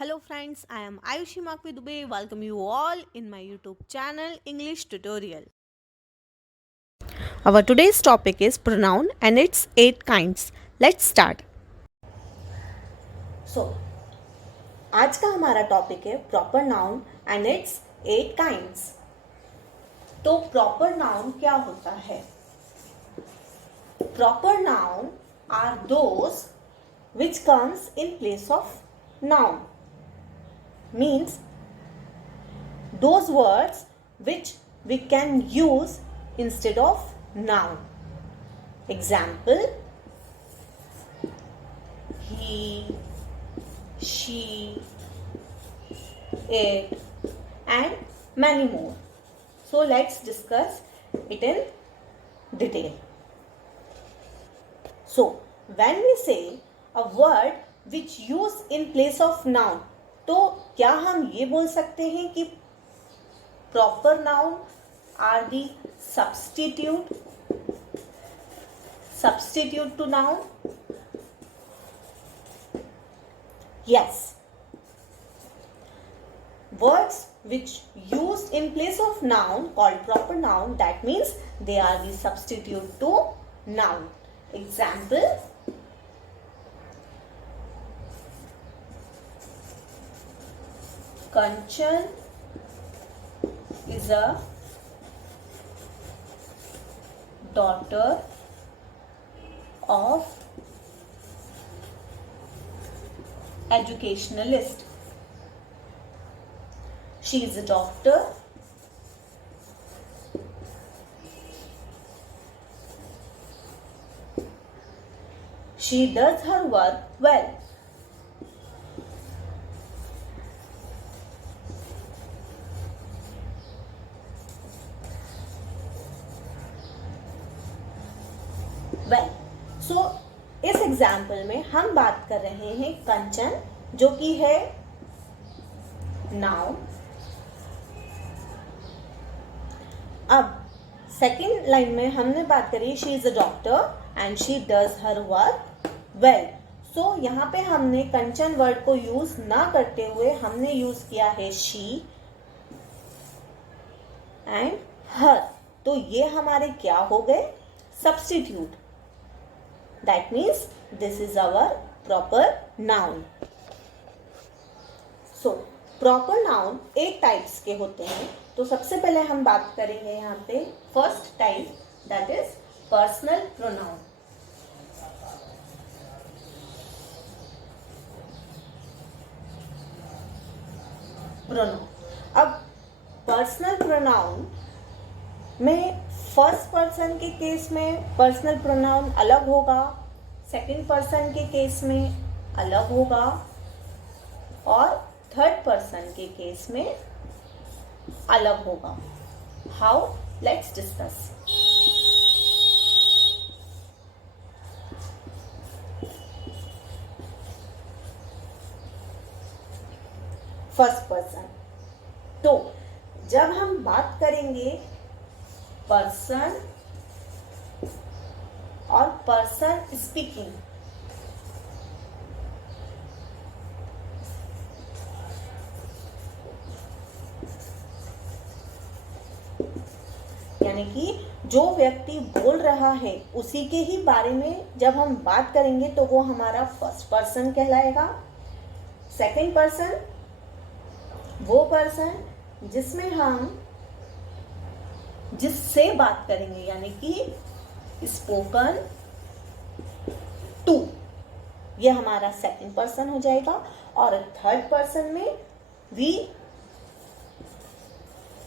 Hello friends, I am Ayushi Makwi Dubey. Welcome you all in my YouTube channel English Tutorial. Our today's topic is pronoun and its 8 kinds. Let's start. So, आज का हमारा topic है proper noun and its 8 kinds. तो proper noun क्या होता है? Proper noun are those which comes in place of noun. Means those words which we can use instead of noun. Example: he, she, it, and many more. So let's discuss it in detail. So when we say a word which use in place of noun, तो क्या हम ये बोल सकते हैं कि proper noun are the substitute to noun? Yes. Words which used in place of noun called proper noun, that means they are the substitute to noun. Example: Kanchan is a daughter of educationalist. She is a doctor. She does her work well. Well, so इस example में हम बात कर रहे हैं कंचन, जो कि है नाउन. अब सेकेंड लाइन में हमने बात करी she is a doctor and she does her work well. So यहाँ पे हमने कंचन वर्ड को यूज ना करते हुए हमने यूज किया है शी एंड हर. तो ये हमारे क्या हो गए? Substitute. That means this is our proper noun. So, proper noun 8 types के होते हैं. तो सबसे पहले हम बात करेंगे यहाँ पे first type, that is personal pronoun. अब पर्सनल प्रोनाउन में फर्स्ट पर्सन के केस में पर्सनल प्रोनाउन अलग होगा, सेकंड पर्सन के केस में अलग होगा और थर्ड पर्सन के केस में अलग होगा. How? Let's discuss. First person. तो जब हम बात करेंगे पर्सन और पर्सन स्पीकिंग, यानी कि जो व्यक्ति बोल रहा है उसी के ही बारे में जब हम बात करेंगे तो वो हमारा फर्स्ट पर्सन कहलाएगा. सेकंड पर्सन वो पर्सन जिसमें हम जिससे बात करेंगे, यानी कि स्पोकन टू, ये हमारा सेकंड पर्सन हो जाएगा. और थर्ड पर्सन में वी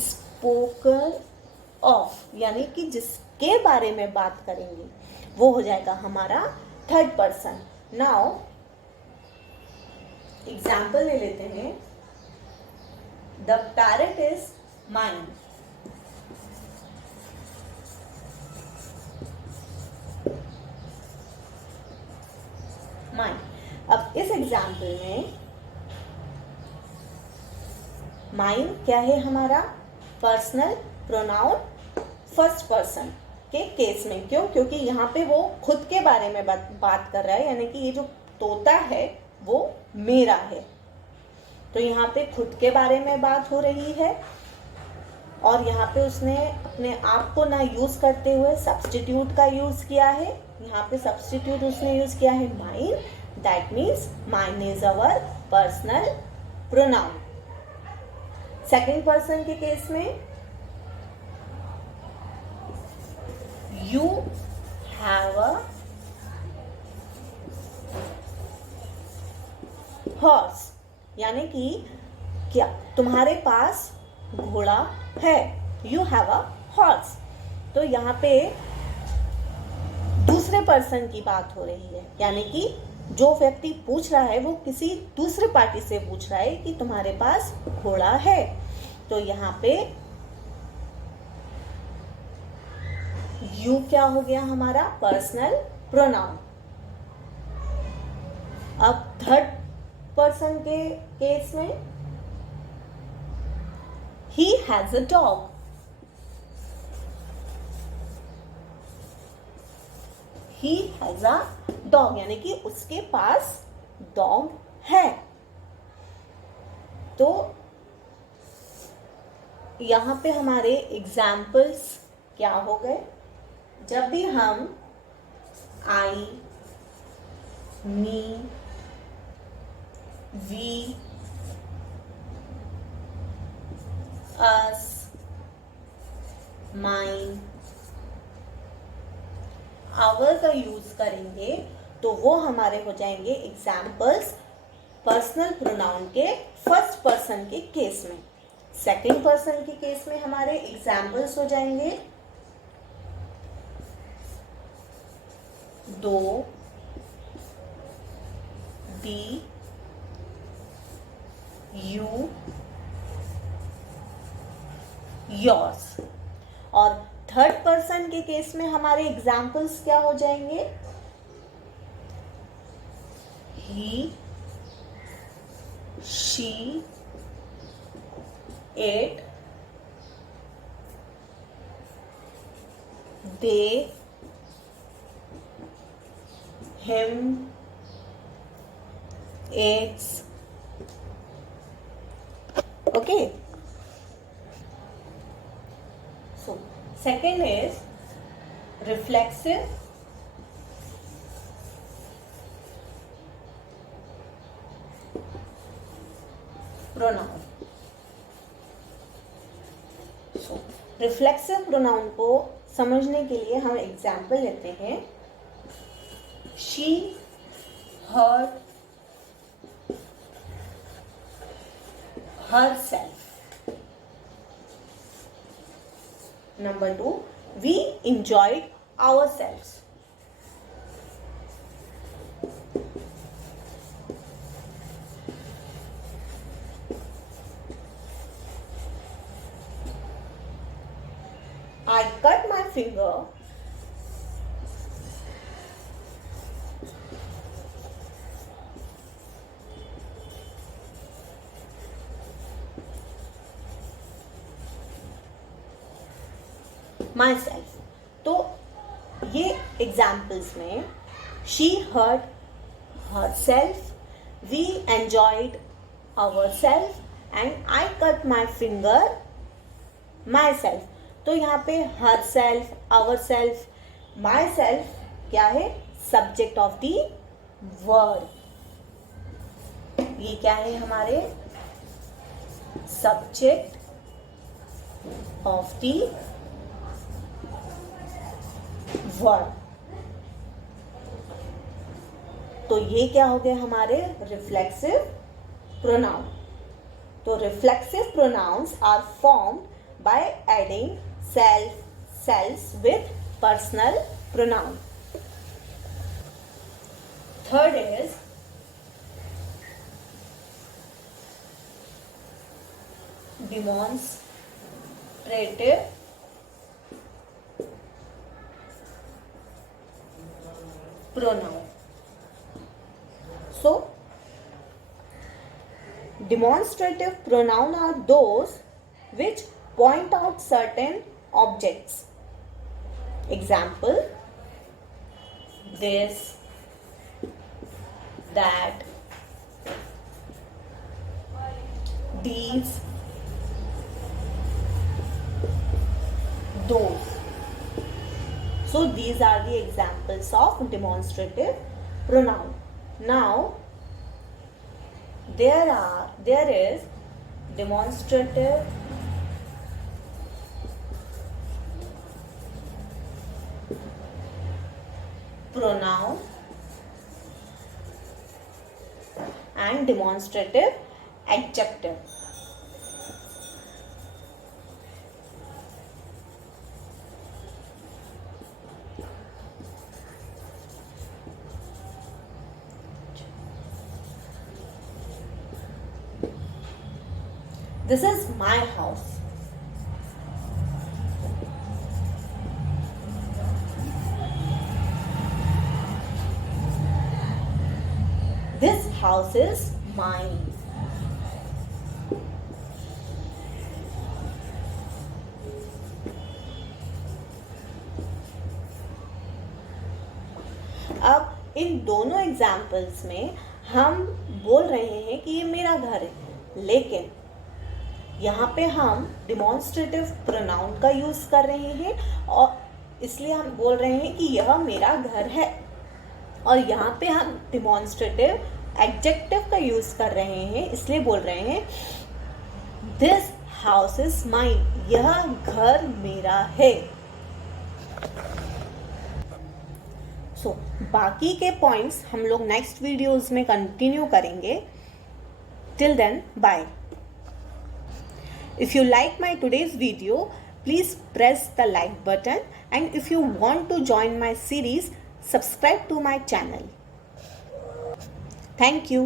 स्पोकन ऑफ, यानी कि जिसके बारे में बात करेंगे वो हो जाएगा हमारा थर्ड पर्सन. नाउ एग्जाम्पल ले लेते हैं. The parrot is mine. Mine. अब इस एग्जाम्पल में माइन क्या है? हमारा पर्सनल प्रोनाउन फर्स्ट पर्सन के केस में. क्यों? क्योंकि यहाँ पे वो खुद के बारे में बात कर रहा है, यानी कि ये जो तोता है वो मेरा है. तो यहाँ पे खुद के बारे में बात हो रही है और यहाँ पे उसने अपने आप को ना यूज करते हुए सब्स्टिट्यूट का यूज किया है। यहाँ पे सब्स्टिट्यूट उसने यूज किया है mine, that means mine is our personal pronoun. Second person के केस में यू हैव अ हॉर्स, यानी कि क्या तुम्हारे पास घोड़ा है, यू हैव अ हॉर्स। तो यहाँ पे दूसरे पर्सन की बात हो रही है, यानी कि जो व्यक्ति पूछ रहा है वो किसी दूसरे पार्टी से पूछ रहा है कि तुम्हारे पास घोड़ा है। तो यहाँ पे यू क्या हो गया हमारा पर्सनल प्रोनाउन। अब थर्ड पर्सन के केस में he has a dog, he has a dog, यानी कि उसके पास डॉग है। तो यहाँ पे हमारे एग्जाम्पल्स क्या हो गए, जब भी हम I, me, we, us, mine, our का यूज करेंगे तो वो हमारे हो जाएंगे एग्जाम्पल्स पर्सनल प्रोनाउन के फर्स्ट पर्सन के केस में। सेकंड पर्सन के केस में हमारे एग्जाम्पल्स हो जाएंगे दो, दी, यू, योर्स। और थर्ड पर्सन के केस में हमारे एग्जाम्पल्स क्या हो जाएंगे, he, she, it, they, him, its. Okay, so second is reflexive pronoun। so reflexive pronoun को समझने के लिए हम एग्जाम्पल लेते हैं she, her, herself। Number 2, we enjoyed ourselves। I cut my finger myself। तो ये एग्जाम्पल्स में she hurt herself, we enjoyed ourselves and I cut my finger myself। तो यहाँ पे herself, ourself, myself क्या है, सब्जेक्ट ऑफ द वर्ड। ये क्या है हमारे सब्जेक्ट ऑफ द वर्ड। तो ये क्या हो गए हमारे रिफ्लेक्सिव प्रोनाउन। तो reflexive pronouns are formed by adding self, selves with personal pronoun. Third is demonstrative pronoun। So demonstrative pronoun are those which point out certain objects। Example, this, that, these, those. So these are the examples of demonstrative pronoun. Now there is demonstrative pronoun and demonstrative adjective. This is my house. This house is mine. अब इन दोनों examples में हम बोल रहे हैं कि ये मेरा घर है, लेकिन यहाँ पे हम डिमॉन्स्ट्रेटिव प्रोनाउन का यूज कर रहे हैं और इसलिए हम बोल रहे हैं कि यह मेरा घर है, और यहाँ पे हम डिमॉन्स्ट्रेटिव एडजेक्टिव का यूज कर रहे हैं, इसलिए बोल रहे हैं दिस हाउस इज माइन, यह घर मेरा है। बाकी के पॉइंट्स हम लोग नेक्स्ट वीडियोस में कंटिन्यू करेंगे। Till then, bye. If you like my today's video, please press the like button, and if you want to join my series, subscribe to my channel. Thank you.